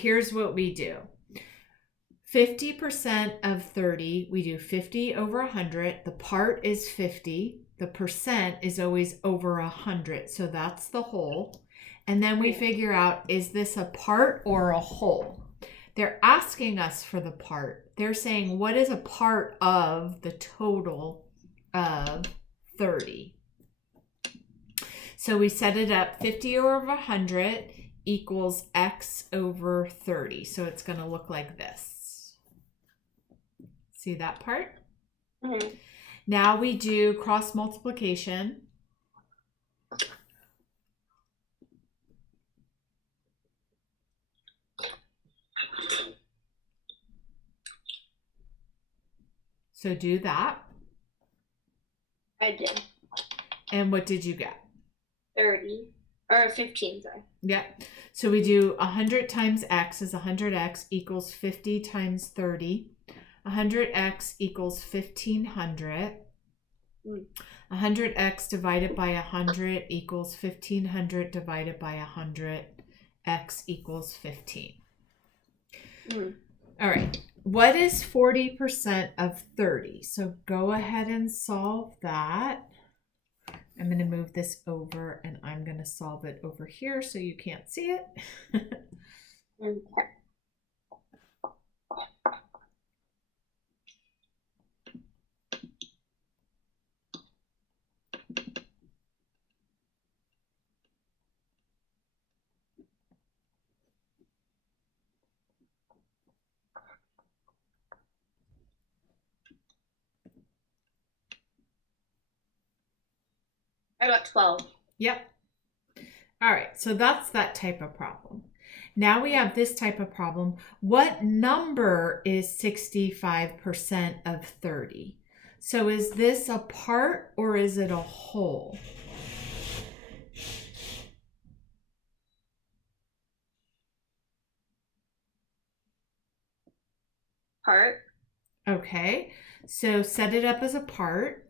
Here's what we do. 50% of 30, we do 50 over 100. The part is 50. The percent is always over 100. So that's the whole. And then we figure out, is this a part or a whole? They're asking us for the part. They're saying, what is a part of the total of 30? So we set it up 50 over 100 equals x over 30. So it's going to look like this. See that part? Mm-hmm. Now we do cross multiplication. So do that. I did. And what did you get? 30. Or 15, sorry. Yep. So we do 100 times x is 100x equals 50 times 30. 100x equals 1500. 100x divided by 100 equals 1500 divided by 100. X equals 15. All right. What is 40% of 30? So go ahead and solve that. I'm going to move this over and I'm going to solve it over here so you can't see it. Okay. I got 12. Yep. All right, so that's that type of problem. Now we have this type of problem. What number is 65% of 30? So is this a part or is it a whole? Part. Okay, so set it up as a part.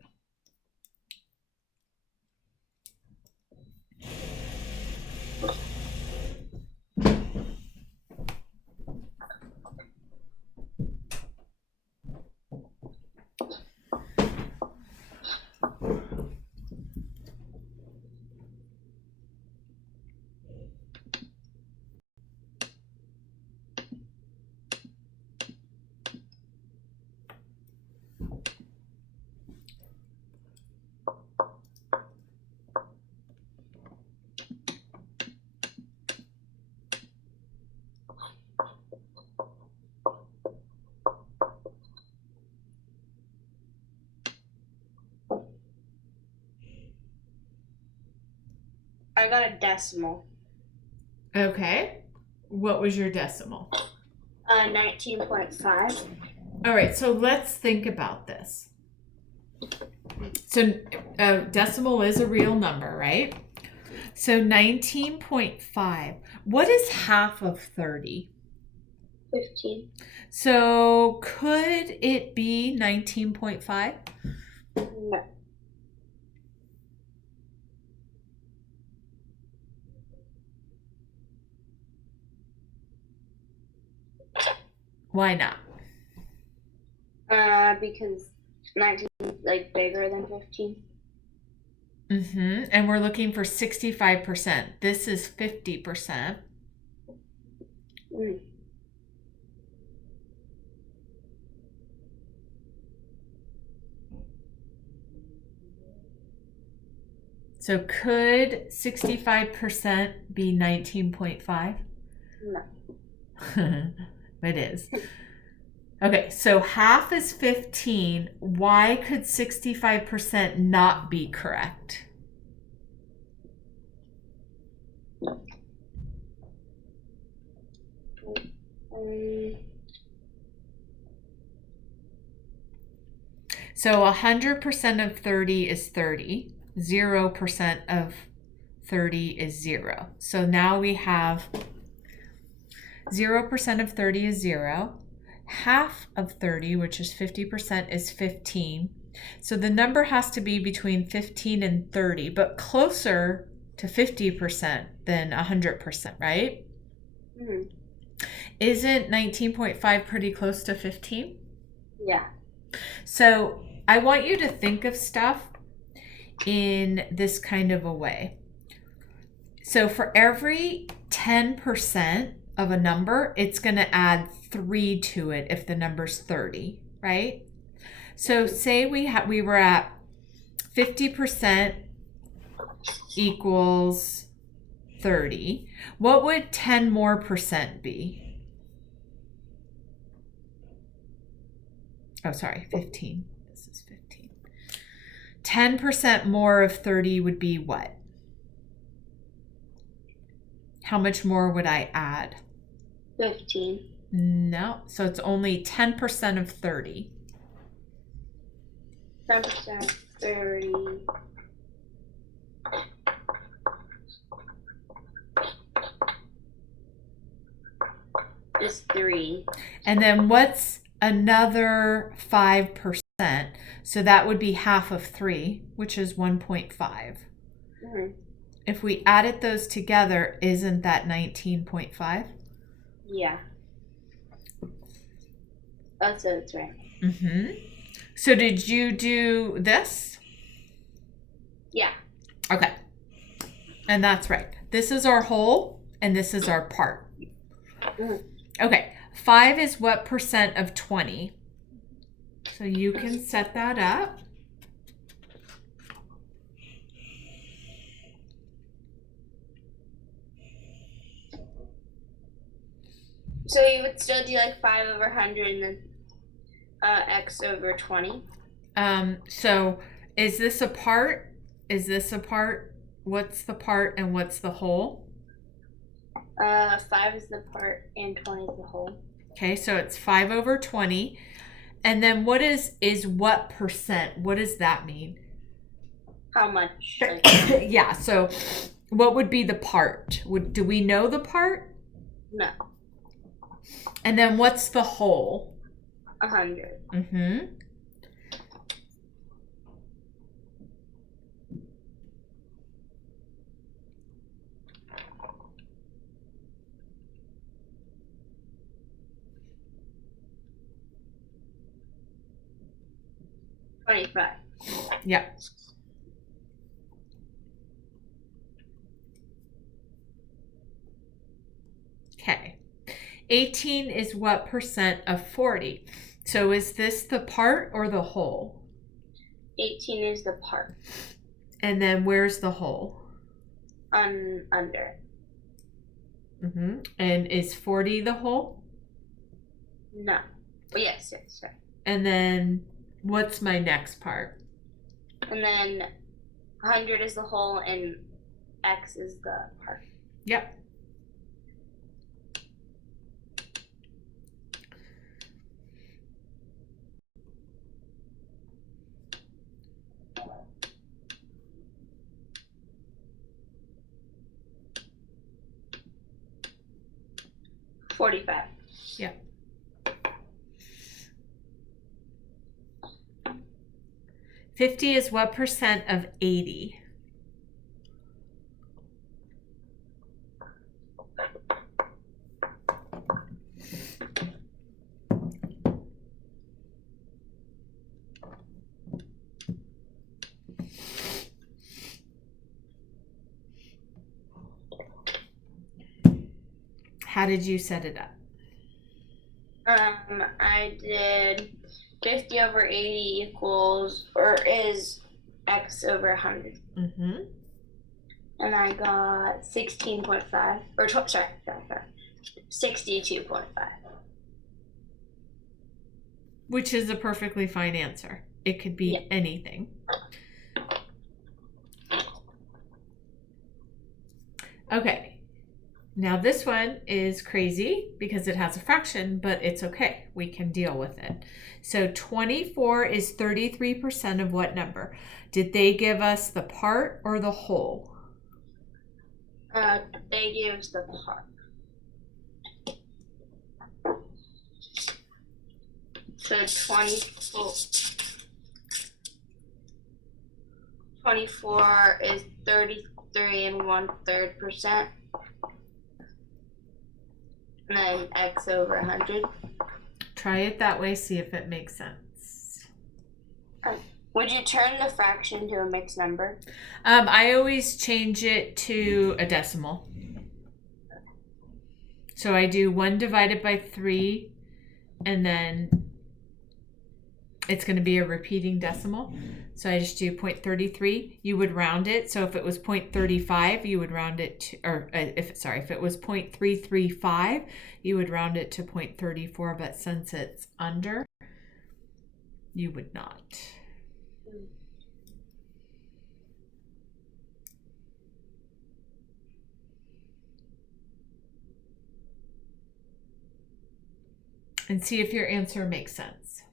I got a decimal. Okay, what was your decimal? 19.5. All right, so let's think about this. So decimal is a real number, right? So 19.5. What is half of 30? 15. So could it be 19.5? No. Why not? Because 19 is like bigger than 15. And we're looking for 65%. This is 50%. So could 65% be 19.5? No. It is. Okay, so half is 15. Why could 65% not be correct? So 100% of 30 is 30. 0% of 30 is 0. So now we have 0% of 30 is 0. Half of 30, which is 50%, is 15. So the number has to be between 15 and 30, but closer to 50% than 100%, right? isn't 19.5 pretty close to 15? Yeah. So I want you to think of stuff in this kind of a way. So for every 10% of a number, it's going to add 3 to it if the number's 30, right? So say we were at 50% equals 30. What would 10 more percent be? Oh, sorry, 15. This is 15. 10% more of 30 would be what? How much more would I add? 15. No, so it's only 10% of 30. 10%, 30. Is 3. And then what's another 5%? So that would be half of 3, which is 1.5. Mm-hmm. If we added those together, isn't that 19.5? Yeah. Oh, so it's right. Mm-hmm. So did you do this? Yeah. Okay. And that's right. This is our whole, and this is our part. Mm-hmm. Okay. 5 is what percent of 20? So you can set that up. So you would still do like 5 over 100 and then x over 20? So is this a part? Is this a part? What's the part and what's the whole? 5 is the part and 20 is the whole. Okay, so it's 5 over 20. And then what is what percent? What does that mean? How much? Like, Yeah, so what would be the part? Do we know the part? no. And then what's the whole? 100. Mm-hmm. $25. Yep. Okay. 18 is what percent of 40? So is this the part or the whole? 18 is the part. And then where's the whole? Under. Mm-hmm. And is 40 the whole? No. Oh, yes. Right. And then what's my next part? And then 100 is the whole and x is the part. Yep. $45. Yep. 50 is what percent of 80? How did you set it up? I did 50 over 80 equals, or is x over 100. Mm-hmm. And I got 16.5, or sorry, 62.5. Which is a perfectly fine answer. It could be anything. Okay. Now this one is crazy because it has a fraction, but it's okay. We can deal with it. So 24 is 33% of what number? Did they give us the part or the whole? They gave us the part. So 24 is 33 1/3%. and then x over 100. Try it that way, see if it makes sense. Would you turn the fraction to a mixed number? I always change it to a decimal. So I do 1 divided by 3, and then it's going to be a repeating decimal. So I just do 0.33. You would round it. So if it was 0.35, you would round it to, or if it was 0.335, you would round it to 0.34. But since it's under, you would not. And see if your answer makes sense.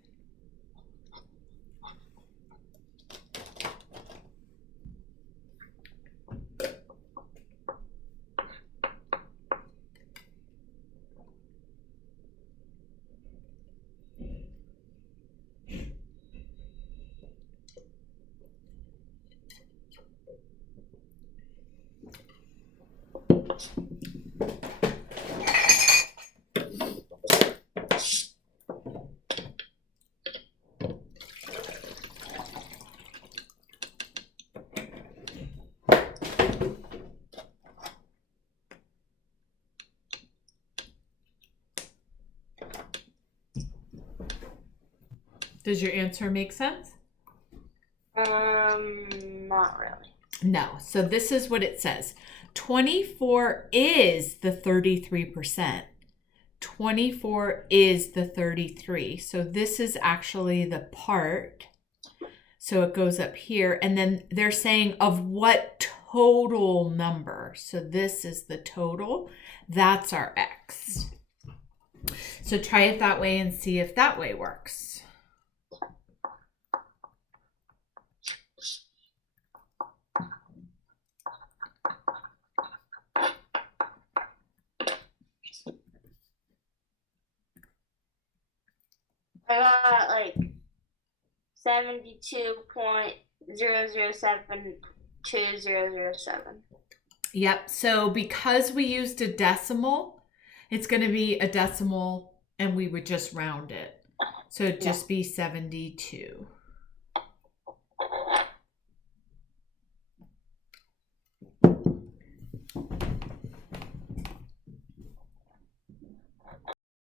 Does your answer make sense? Not really. No. So this is what it says. 24 is the 33%. 24 is the 33. So this is actually the part. So it goes up here. And then they're saying of what total number. So this is the total. That's our x. So try it that way and see if that way works. I got like 72.007207. Yep. So because we used a decimal, it's going to be a decimal and we would just round it. So it'd just be 72.